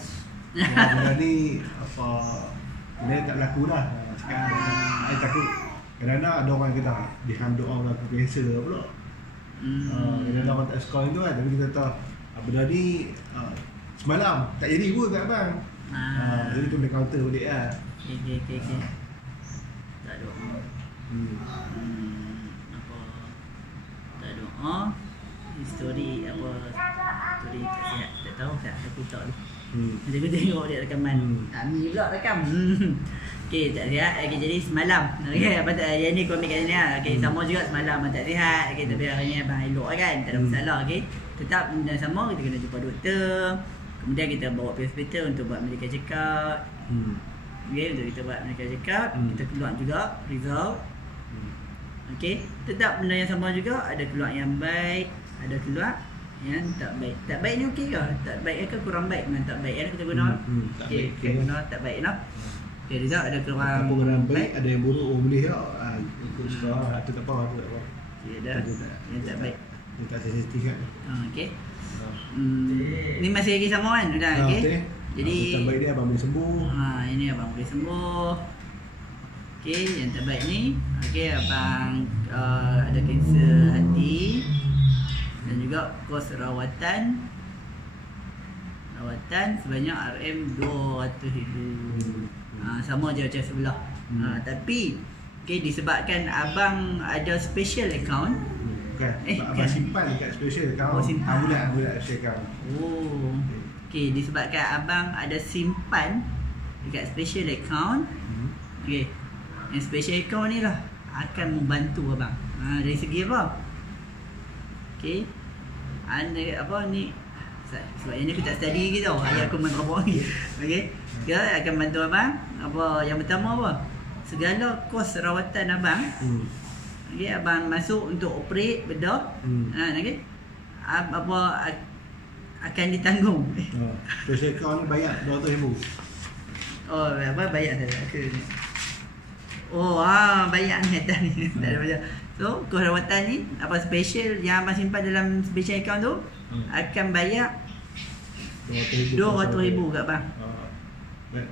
Benda ni apa benda tak berlaku dah. Cakap saya takut kadang-kadang ada orang kata dia doa berlaku kanser pula. Kadang-kadang orang tak suka itu kan. Tapi kita tahu benda ni semalam tak jadi pun kat abang. Jadi tu boleh counter balik lah. Okey. Tak doa. Apa? Tak doa. Story tak sihat. Tak tahu tak aku tak tu. Nanti aku tengok dia rekaman. Ami pula rekam. Okey, tak sihat. Okey, jadi semalam. Okey, apa tak hari ni kau ambil kat sini lah. Okey, sama juga semalam abang tak sihat. Okey, tapi hari ni abang elok kan. Tak ada masalah. Okey. Tetap benda sama, kita kena jumpa doktor. Kemudian kita bawa pergi hospital untuk buat medical check up. Okey, untuk kita buat medical check up, kita keluar juga result. Okey, tetap benda yang sama juga, ada keluar yang baik, ada keluar yang tak baik. Tak baik ni okey ke? Tak baik ke kurang baik dengan tak baik kita guna. Tak Okey, baik, kita guna tak baik lah. Okey, result ada keluar Apa orang baik, ada yang buruk, boleh tak? Ikut sekolah, tu tak apa, tu tak apa. Okey, dah. Yang tak baik. Dia tak sensitif kan? Okey. Ni masih lagi sama kan? Dah, okey. Jadi tak baik dia abang boleh sembuh. Ini abang boleh sembuh. Okey, yang terbaik ni, okey abang ada kanser hati dan juga kos rawatan sebanyak RM200,000. Sama je macam sebelah. Tapi okey, disebabkan abang ada special account. Bukan, abang simpan dekat special account. Simpan. Bulat special account. Okey, disebabkan abang ada simpan dekat special account. Okey. Yang special account ni lah akan membantu abang. Dari segi apa? Okey. Apa ni? Sebab yang ni aku tak study lagi tau. Ayah aku main robot ni. Okey. Dia akan bantu abang. Apa yang pertama apa? Segala kos rawatan abang. Okey, abang masuk untuk operate bedah. Okey. Apa akan ditanggung. Special account ni bayar RM200,000. Apa bayar dah aku. Bayar ni atas ni. Tak ada macam. So, kos rawatan ni apa special yang abang simpan dalam special account tu akan bayar RM200,000 kat abang.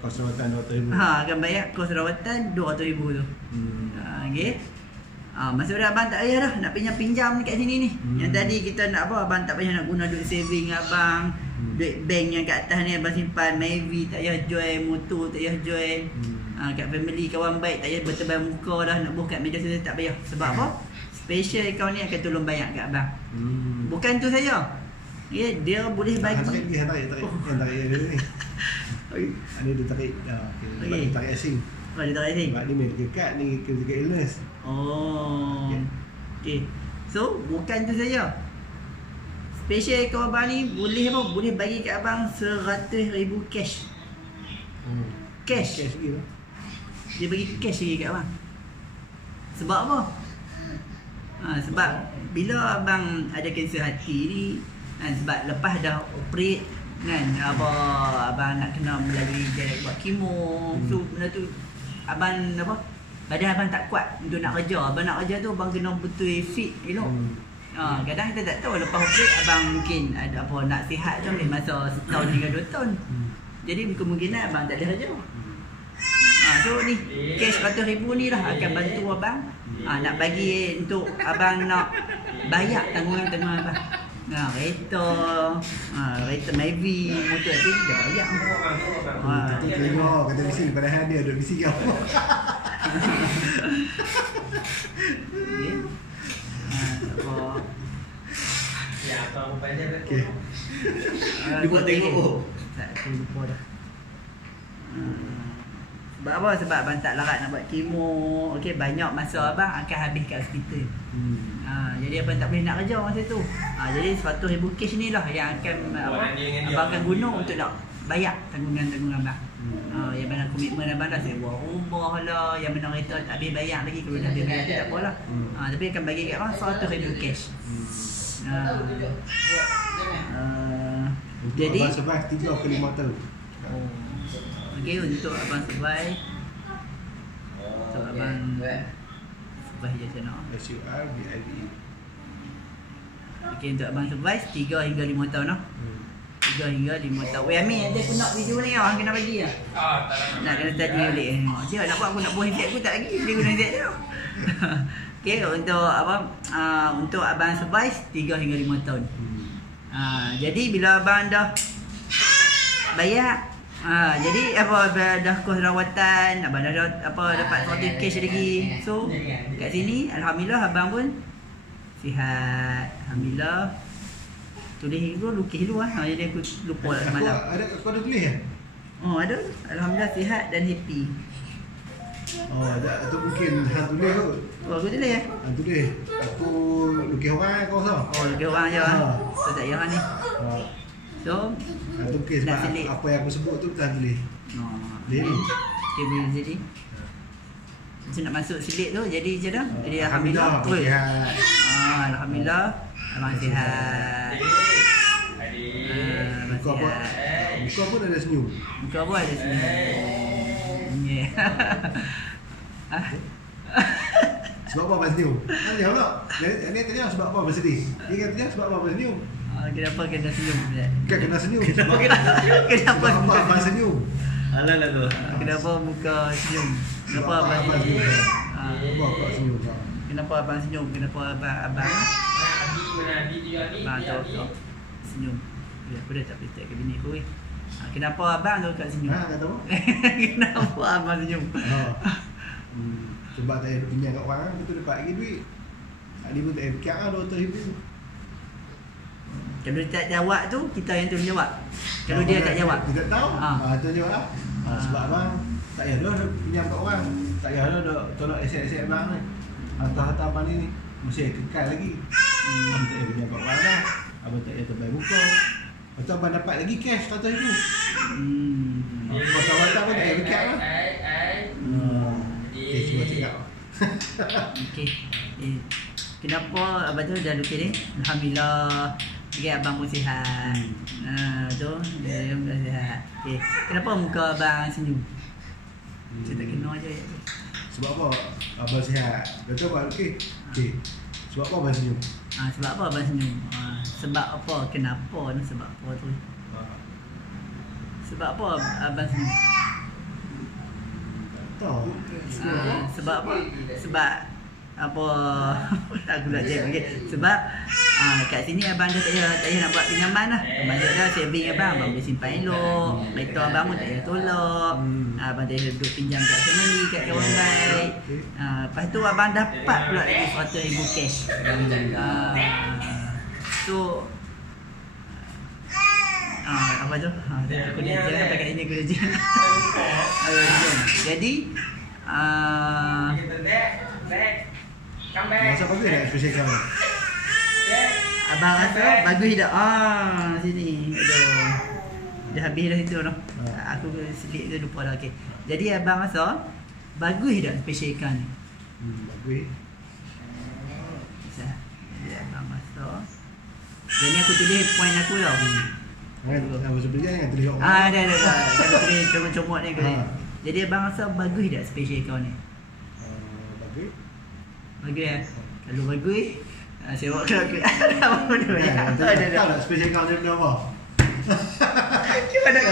Kos rawatan RM200,000. Akan bayar kos rawatan RM200,000 tu. Okey. Masa abang tak payah dah nak pinjam kat sini ni. Yang tadi kita nak apa, abang tak payah nak guna duit saving abang. Duit bank yang kat atas ni abang simpan Maybe tak payah jual motor, tak payah jual. Kat family kawan baik tak payah bertebal muka dah nak buka media sosial, tak payah. Sebab apa? Special account ni akan tolong banyak kat abang. Bukan tu saja. Dia boleh bagi. Tarik dia ni. Ada dia tarik. Dia tarik asing. Dia tarik asing. Sebab ni medical card ni critical illness. Okay. So, bukan tu saja. Special account abang ni boleh apa? Boleh bagi kat abang RM100,000 cash. Cash lagi lah. Dia bagi cash lagi kat abang. Sebab apa? Sebab bila abang ada kanser hati ni, sebab lepas dah operate kan, abang nak kena melalui jalan buat kemo. So benda tu abang apa? Badan abang tak kuat untuk nak kerja. Abang nak kerja tu abang kena betul fit elok. Kadang kita tak tahu lepas operate abang mungkin ada apa nak sihat tu boleh masa setahun hingga 2 tahun. Jadi kemungkinan abang tak boleh kerja. So ni cash RM100,000 ni lah akan bantu abang nak bagi untuk abang nak bayar tanggungan-tanggungan abang. Kereta maybe motor tu dah bayar. Kita tengok kata misi padahal dia ada misi apa. Apa banyak dah. Okey. Dia buat tengok. Tak lupa dah. Sebab apa? Sebab abang tak larat nak buat kemo. Okey, banyak masa abang akan habis kat hospital. Jadi abang tak boleh nak kerja masa tu. Jadi RM100,000 cash ni lah yang akan abang akan guna untuk nak bayar tanggungan-tanggungan abang. Yang mana komitmen abang dah sewa rumah lah, yang mana kereta tak habis bayar lagi, kalau dah habis bayar tu tak apalah. Tapi akan bagi kat abang RM100,000 cash. Jadi abang survive 3 ke 5 tahun. Okey, untuk abang survive. Untuk abang survive je sana. SURVIVE. Okey, untuk abang survive 3 hingga 5 tahun lah. 3 hingga 5 tahun. Weh Amir, nanti aku nak video ni lah, kena bagi lah. Nak kena study balik. Dia nak buat aku nak buat handset aku tak lagi. Dia guna handset dia. Okey, untuk abang untuk abang survive 3 hingga 5 tahun. Jadi bila abang dah bayar, jadi apa dah kos rawatan, abang dah dapat 100 cash lagi. So kat sini alhamdulillah abang pun sihat. Alhamdulillah. Tulis dulu, lukis dulu lah. Jadi aku lupa lah semalam. Aku ada tulis kan? Ada. Alhamdulillah sihat dan happy. Tu mungkin hang tulis tu. Aku tulis ya? Hang tulis. Aku lukis orang kau tahu. Lukis orang je lah. So tak payah ni. So tu mungkin sebab apa yang aku sebut tu tak tulis. Jadi okay, boleh jadi. macam nak masuk selit tu jadi macam mana? Jadi Alhamdulillah, terus. sihat. Alhamdulillah abang sihat. Muka pun ada senyum. Muka apa ada senyum? Sebab apa abang senyum? Dia pula. Dia tanya sebab apa abang sedih. Dia tanya sebab apa abang senyum. Kenapa kena senyum? Kan kena senyum. Kenapa Sebab apa abang senyum? Alah lah tu. Kenapa muka senyum? Kenapa Sebab abang abang senyum? senyum? Sebab apa senyum? Kenapa abang senyum? Kenapa abang tahu senyum? Aku dah tak beritahu ke bini aku. Kenapa abang tu kat senyum? Kata apa? Kenapa abang senyum? Sebab tak ada pinjam kat orang, betul dapat lagi duit. Dia pun tak ada fikir lah, RM200,000. Kalau dia tak jawab tu, kita yang tolong jawab. Kalau dia tak jawab, kita tak tahu. Itu jawab lah. Sebab abang tak payah dah pinjam kat orang. Tak payah dah tolak aset-aset abang ni. Harta-harta abang ni mesti kekal lagi. Abang tak payah pinjam kat orang dah. Abang tak payah terbayar buka. Lepas tu abang dapat lagi cash RM100,000. Pasal-pasal pun tak payah fikir lah. Okay, cuba cakap. okey. Kenapa abang tu dah lukis ni? Alhamdulillah. Okay, abang pun sihat. Tu dia pun sihat. Okey. Kenapa muka abang senyum? Saya tak kena aja. Sebab apa abang sihat? Betul abang okey? Okey. Sebab apa abang senyum? Sebab apa abang senyum? Sebab apa? Kenapa ni sebab apa tu? Sebab apa abang senyum? Tahu. Sebab apa? Sebab apa aku nak cakap okey. Sebab kat sini abang dah tak payah nak buat pinjaman lah. Abang dah saving abang boleh simpan elok. Mereka abang pun tak payah tolak. Abang tak payah duduk pinjam kat family, kat kawan baik. Lepas tu abang dapat pula lagi RM100,000 cash. So apa tu? Aku dia jalan pakai ini aku dia jalan. Jadi Masa bagus tak special kamu? abang rasa bagus tak? Sini. Aduh. Dah habis dah situ tu. Aku selit tu lupa dah. Okey. Jadi abang rasa bagus tak special account ni? Bagus. Jadi abang rasa. Jadi aku tulis point aku tau. Apa sebenarnya yang tulis orang? Dah. Kalau tulis comot-comot ni kali. Jadi abang rasa bagus tak special account ni? Bagus. Bagus ya? Kalau bagus, sewa kelak. Apa benda banyak? Tahu tak special account dia benda apa? Cuba nak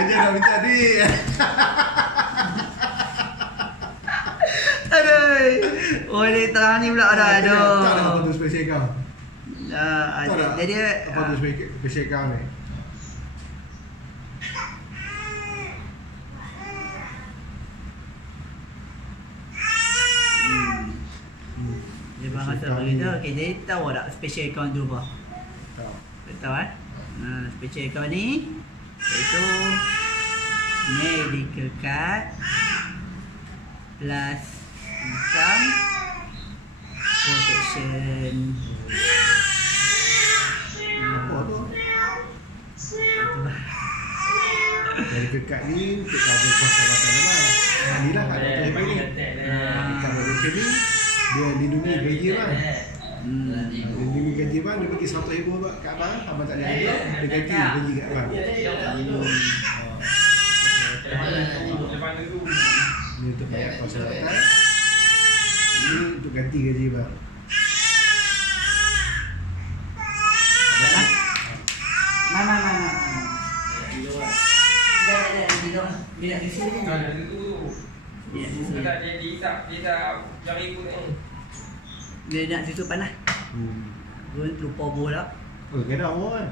Dia nak minta duit. aduh. Oh ni terang ni pula dah. Tahu tak apa Aduh. tu special account? Jadi apa tu special account ni? dia bang kata begitu. Okey, jadi tahu tak special account tu apa? Tahu. Tahu kan? Special account ni iaitu medical card plus income protection. Apa tu? Dari kekat ni untuk cover kos rawatan dia lah. Ni lah kat doktor Hebat ni. Cover doktor ni dia lindungi gaji bang. Lindungi gaji bang, dia bagi RM100,000 kat abang. Abang tak ada dia ganti gaji kat abang. Ni untuk bayar kos rawatan. Ni untuk ganti gaji bang. Mama. Dah. Dia nak susu ni. Dia nak susu panas. Gua lupa bawa dah. Oh, kena bawa kan?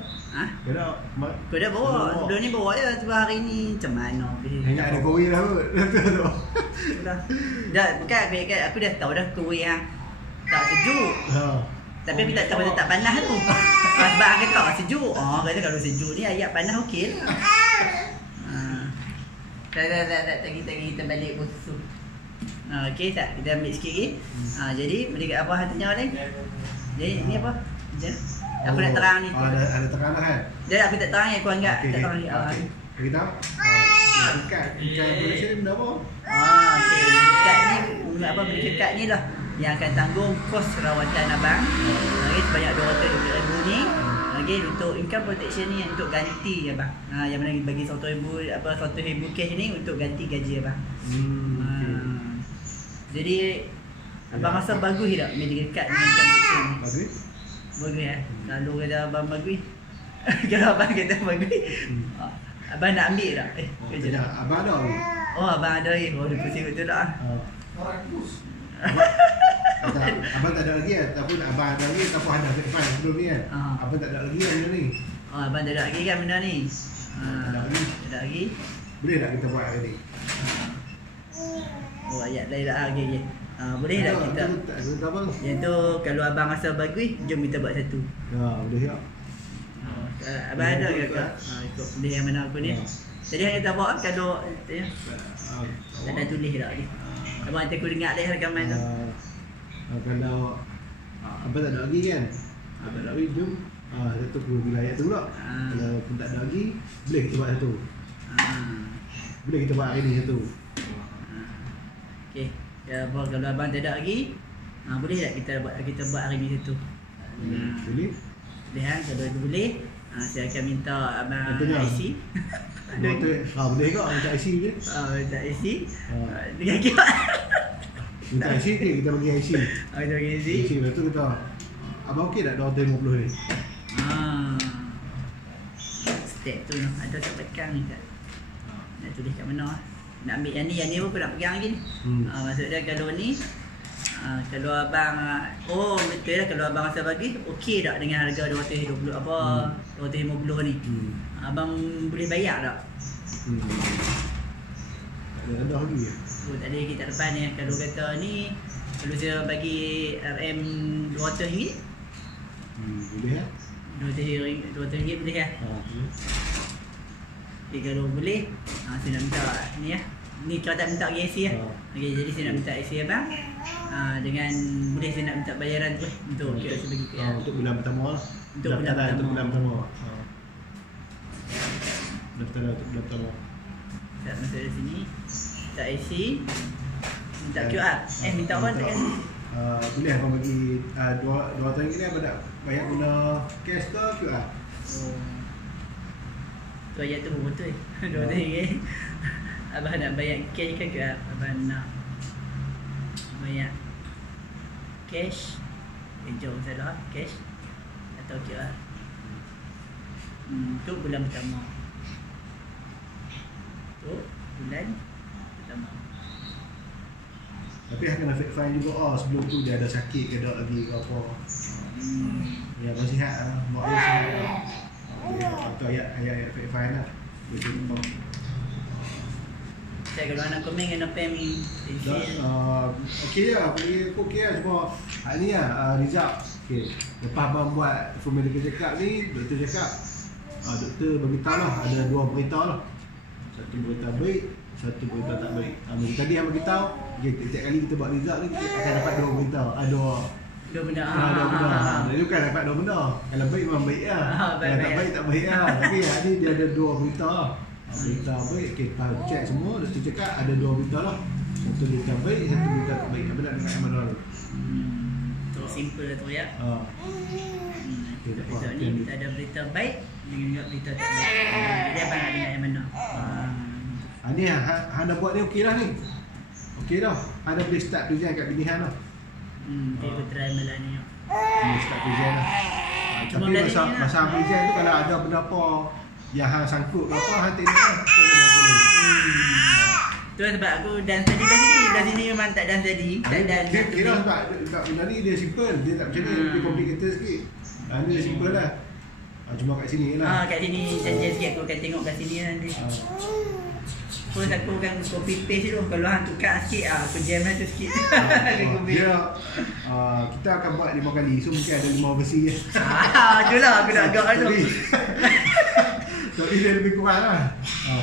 Kena Kau dah bawa. Sebelum ni bawa je. Sebab hari ni macam mana? hanya ada kowe dah kot. Dah, kan aku dah tahu dah kowe yang tak sejuk. Tapi aku tak tahu dia tak panas tu. Sebab aku kata sejuk. Kata kalau sejuk ni ayat panas okey lah. Tak kita balik pun susu. Okey tak? Kita ambil sikit lagi. Jadi dekat apa hatinya ni? Jadi ni apa? Aku nak terang ni. Ada terang dah kan? Jadi aku tak terang ni, aku anggap tak terang ni. Kita Dekat production ni benda apa? Okay. Kad ni, apa beli kad ni lah yang akan tanggung kos rawatan abang. Okay, sebanyak RM200,000 ni. Okay, untuk income protection ni untuk ganti abang. Yang mana bagi RM100,000 cash ni untuk ganti gaji abang. Jadi abang rasa bagus tak medical card dengan income protection ni? Bagus. Bagus ya. Kalau kata abang bagus. Kalau abang kata bagus. Abang nak ambil tak? Kerja tak? Abang ada ni. Oh, abang ada lagi. Oh, dia pusing betul tak? Abang tak ada lagi ataupun abang ada lagi ataupun ada depan sebelum ni kan. Abang tak ada lagi kan benda ni. Oh, abang tak ada lagi kan benda ni. Tak ada lagi. Boleh tak kita buat hari ni? Oh, ayat lain lah. Okay. Boleh tak kita? Tak apa. Yang tu kalau abang rasa bagus, jom kita buat satu. Boleh tak? Abang ada ke kak? Ikut benda yang mana aku ni. Tadi yang kita buat kalau tak ada tulis tak ni. Abang nanti aku dengar leh rekaman tu. Kalau abang tak ada lagi kan? Abang tak ada lagi, jom. Satu perlu bila ayat tu pula. Kalau pun tak ada lagi, boleh kita buat satu. Boleh kita buat hari ni satu. Okay. Kalau abang tak ada lagi, boleh tak kita buat hari ni satu? Boleh? Boleh kan? Kalau itu boleh, saya akan minta abang IC. Boleh kok minta IC je. Minta IC. Dengan kita. Minta IC ke kita bagi IC. Kita bagi IC. IC lepas tu kita abang okey tak RM250 ni? Step tu ada tak pegang ni tak? Nak tulis kat mana? Nak ambil yang ni pun aku nak pegang lagi ni. Maksudnya kalau ni kalau abang betul lah kalau abang rasa bagi okey tak dengan harga 220 250 ni. Abang boleh bayar tak? Ada lagi ya? Tak ada lagi tak depan ni. Kalau kata ni kalau saya bagi RM200 boleh ya? RM200 boleh ya? Okay, kalau boleh saya nak minta ni ya. Ni kalau tak minta IC lah. Okay, jadi saya nak minta IC abang. Dengan boleh saya nak minta bayaran tu untuk saya bagi untuk bulan pertama lah. Untuk bulan pertama. Daftar untuk bulan pertama. Tak masuk dari sini. Minta IC. Minta QR. Minta apa tak kan? Boleh abang bagi RM200 ni abang nak bayar guna cash ke QR? Tu ayat tu pun betul. RM200. Abang nak bayar cash ke QR? Abang nak bayar cash. Jom salah cash atau QR. Tu bulan pertama. Tu bulan pertama. Tapi kena fine juga sebelum tu dia ada sakit ke tak lagi ke apa. Ya masih sihat mak dia sihat. Atau ayat fine lah. Betul. Saya kalau anak komen kena pem okey lah, bagi aku okey lah. Cuma hari ni lah result okay. Lepas abang buat full medical check up ni, doktor cakap doktor beritahu lah ada dua berita lah. Satu berita baik, satu berita tak baik. Tadi yang beritahu setiap kali kita buat result ni kita akan dapat dua berita. Dua benda. Jadi bukan dapat dua benda. Kalau baik memang baik lah. Kalau tak baik tak baik lah. Tapi hari ni dia ada dua berita lah. Berita baik, kita check semua. Doktor cakap ada dua berita lah. Satu berita baik, satu berita tak baik. Apa nak dengar yang mana tu? Tu simple lah tu ya. Besok ni kita ada berita baik dengan berita tak baik. Jadi abang nak dengar yang mana? Ni Han dah buat ni okey lah ni. Okey dah. Han dah boleh start present kat bini Han lah. Okay, aku try malam ni. Boleh start present lah. Tapi masa present tu kalau ada benda apa yang Han sangkut ke apa, Han tengok lah. Tu lah sebab aku dance tadi kat sini. Kat sini memang tak dance tadi. Tak dance. Kira sebab benda ni dia simple. Dia tak macam ni, lebih complicated sikit. Ni dia simple lah. Cuma kat sini lah. Kat sini janjian sikit aku akan tengok kat sini nanti. First aku akan copy paste dulu. Kalau hang tukar sikit aku jam lah tu sikit. Dia kita akan buat 5 kali. So mungkin ada 5 versi je. Itulah aku nak agak tu. Tapi dia lebih kurang lah.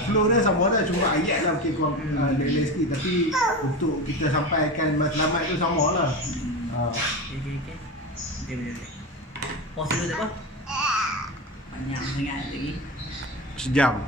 Flow dia sama dah, cuma ayat lah mungkin kurang lain sikit. Tapi untuk kita sampaikan matlamat tu sama lah. Okay. Pause dulu tak apa? Banyak sangat lagi. Sejam.